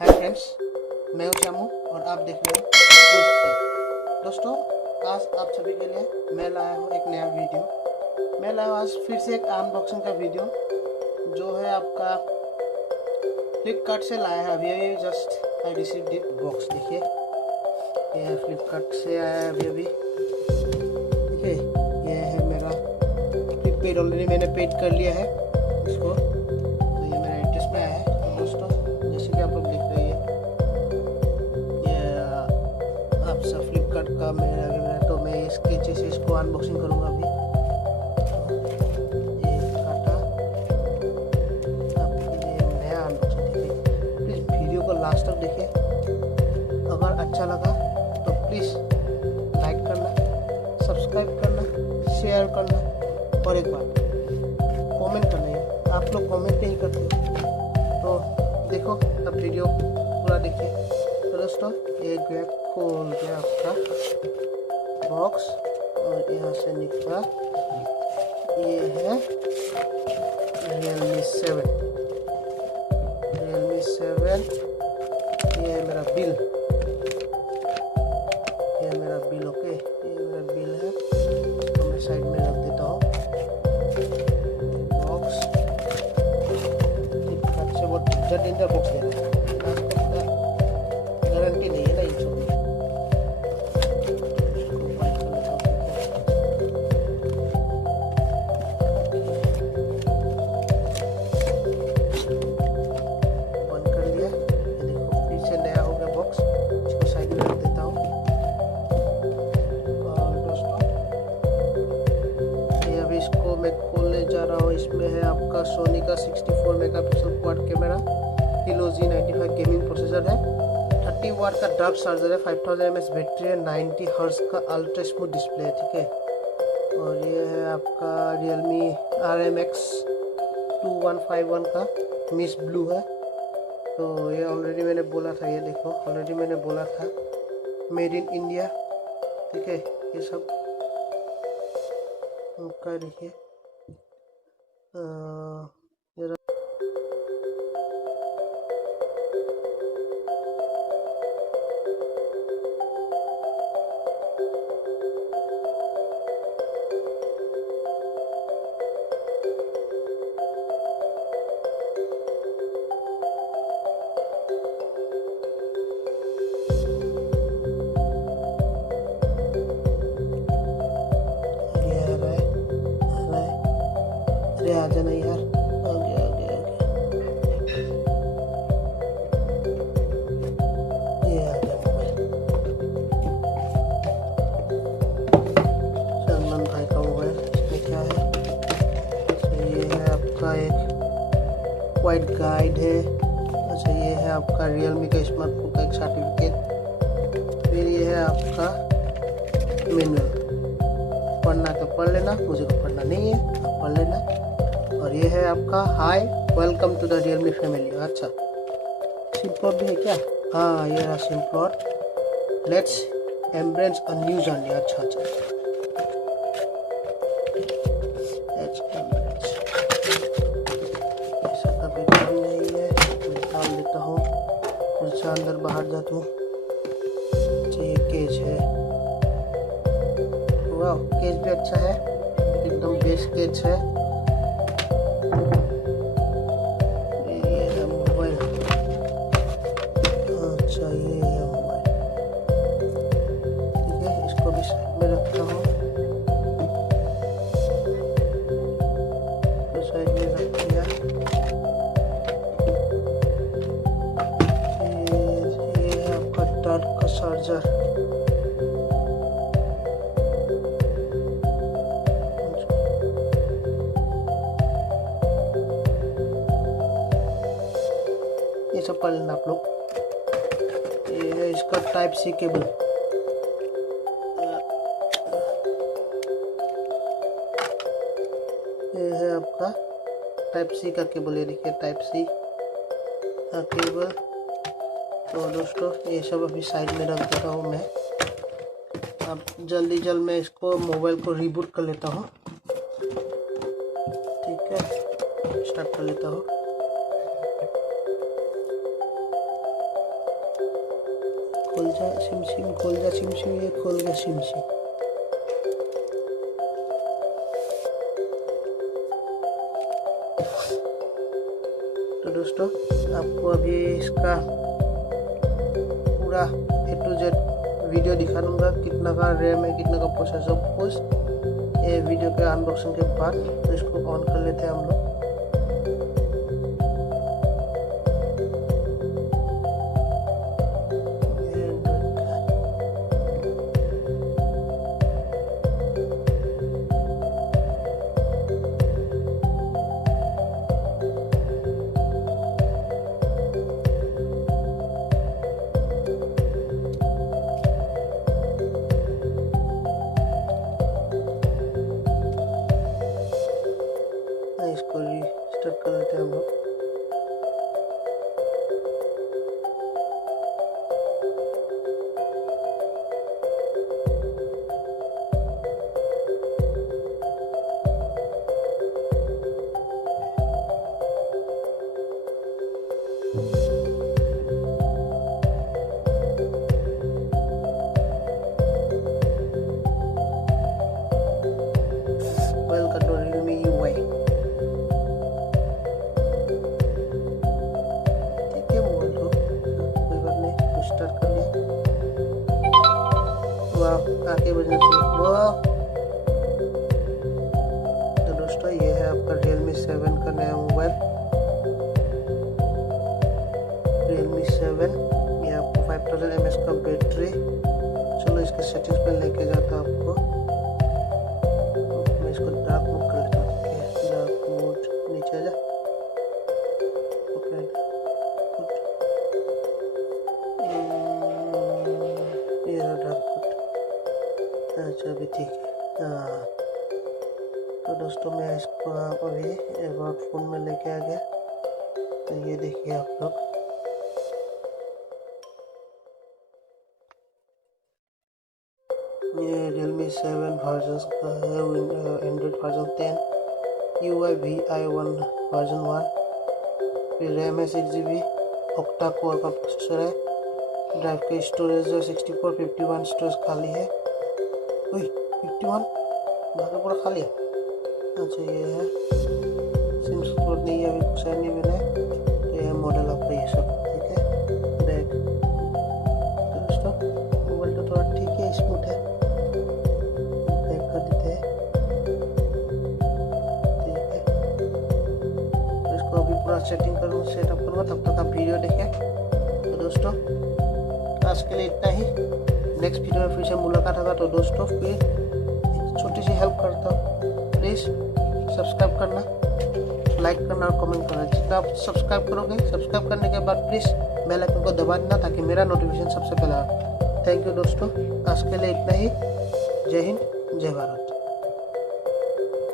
Hi friends, मैं हूं श्यामू और आप देख रहे हैं दोस्तों। आज आप सभी के लिए मैं लाया हूं एक नया वीडियो। मैं लाया आज फिर से एक अनबॉक्सिंग का वीडियो जो है आपका फ्लिपकार्ट से लाया है। अभी just I receive this box. देखिए ये फ्लिपकार्ट से आया है अभी। देखिए ये है मेरा प्रीपेड, ऑलरेडी मैंने पेड कर लिया है इसको। तो ये मेरा एड्रेस में आया है। तो दोस्तों जैसे कि आप लोग देख रहे हैं ये आप सब फ्लिपकार्ट का मेरा आगे में, तो मैं इसके से इसको अनबॉक्सिंग करूँगा अभी। ये काटा आपके लिए नया अनबॉक्सिंग। देखिए प्लीज़ वीडियो को लास्ट तक देखिए। अगर अच्छा लगा तो प्लीज़ लाइक करना, सब्सक्राइब करना, शेयर करना और एक बार कमेंट करना है। आप लोग कमेंट नहीं करते तो देखो अब वीडियो पूरा देखिए। तो दोस्तों ये खोल के आपका बॉक्स और यहाँ से निकला ये है Realme 7। ये है मेरा बिल, ये मेरा बिल। ओके, ये मेरा बिल है, तो मैं साइड में रख देता हूँ। बॉक्स से बहुत डेंजर बॉक्स दे रहा है, गारंटी नहीं है ना इन सब में। बंद कर लिया। ये देखो फिर से नया हो गया बॉक्स। इसको साइड में रख देता हूँ। और दोस्तों ये अभी इसको मैं खोलने जा रहा हूँ। इसमें है आपका सोनी का 64 megapixel quad camera, kilo G95 gaming processor है, 30 वाट का ड्राफ्ट चार्जर है, 5000 mAh बैटरी है, 90 हर्ट्ज का अल्ट्रा स्मूथ डिस्प्ले है। ठीक है, और ये है आपका Realme RMX 2151 का मिस ब्लू है। तो ये ऑलरेडी मैंने बोला था, ये देखो ऑलरेडी मैंने बोला था मेड इन इंडिया। ठीक है, ये सब उनका देखिए आ जाना यार। आ गया आ गया आ गया। ये आ गया मोबाइल, सलमान भाई का मोबाइल। इसमें क्या है? अच्छा ये है आपका एक वाइट गाइड है। अच्छा ये है आपका रियलमी का स्मार्टफोन का एक सर्टिफिकेट। फिर ये है आपका मैनुअल। पढ़ना तो पढ़ लेना, मुझे को पढ़ना नहीं है, आप पढ़ लेना। और ये है आपका hi welcome to the Realme family. अच्छा सिम प्लॉट भी है क्या? हाँ ये रहा SIM slot. Let's embrace a new journey. अच्छा अच्छा ऐसा कभी काम नहीं है। निकाल देता हूँ, अच्छा अंदर बाहर जाता हूँ। अच्छा ये केज है, वाह केज भी अच्छा है, एकदम बेस्ट केज है। ये है मोबाइल। अच्छा ये है मोबाइल। ठीक है, इसको भी साइड में रखता हूँ। तो साइड में रख दिया। ये है आपका टार्च का चार्जर। ये सब पढ़ लेना आप लोग। ये है इसका टाइप सी केबल। ये है आपका टाइप सी का केबल। ये देखिए टाइप सी का केबल। तो दोस्तों ये सब अभी साइड में रख देता हूँ मैं। अब जल्दी मैं इसको मोबाइल को रिबूट कर लेता हूँ। ठीक है, स्टार्ट कर लेता हूँ। खोल जा सिम खोल जा सिम ये खोल गया सिम। तो दोस्तों आपको अभी इसका पूरा A to Z वीडियो दिखा दूंगा, कितना का रैम है, कितना का प्रोसेसर, सब कुछ ये वीडियो के अनबॉक्सिंग के बाद। तो इसको ऑन कर लेते हैं हम लोग। इसको रीस्टार्ट कर लेते हैं हम लोग। Welcome to Realme UI। आगे बढ़ने से तो दोस्तों ये है आपका Realme 7 का नया मोबाइल। Realme 7 ये आपको 5000 mAh का बैटरी। चलो इसके सेटिंग्स पे लेके जाता हूँ आपको। मैं इसको डार्क मोड कर लेता हूँ। डार्क मोड नीचे आ जा। ये डार्क मोड। अच्छा अभी ठीक है। हाँ तो दोस्तों मैं इसको अभी अबाउट फोन में लेके आ गया। तो ये देखिए आप लोग, ये Realme 7 वर्जन का है। Android version 10, UI VI1 version 1। फिर रैम है 6GB, ऑक्टा कोर का प्रोसेसर है। ड्राइव का स्टोरेज है 64, 51 स्टोरेज खाली है। 51 बाकी पूरा खाली है। अच्छा ये है सिम सपोर्ट नहीं है, अभी कुछ नहीं मिला है। ये है मॉडल आपका, ये सब ठीक है। बैक तो दोस्तों मोबाइल तो थोड़ा ठीक है, स्मूथ है। बैक कर देते हैं, ठीक है। तो इसको अभी पूरा सेटिंग करूँ, सेटअप करूँगा, तब तक आप वीडियो देखें। तो दोस्तों आज के लिए इतना ही। नेक्स्ट वीडियो में फिर से मुलाकात होगा। तो दोस्तों फिर एक छोटी सी हेल्प करता हूँ, प्लीज़ सब्सक्राइब करना, लाइक करना और कमेंट करना। जितना आप सब्सक्राइब करोगे, सब्सक्राइब करने के बाद प्लीज़ बेल आइकन को दबा देना ताकि मेरा नोटिफिकेशन सबसे पहले आए। थैंक यू दोस्तों, आज के लिए इतना ही। जय हिंद, जय भारत।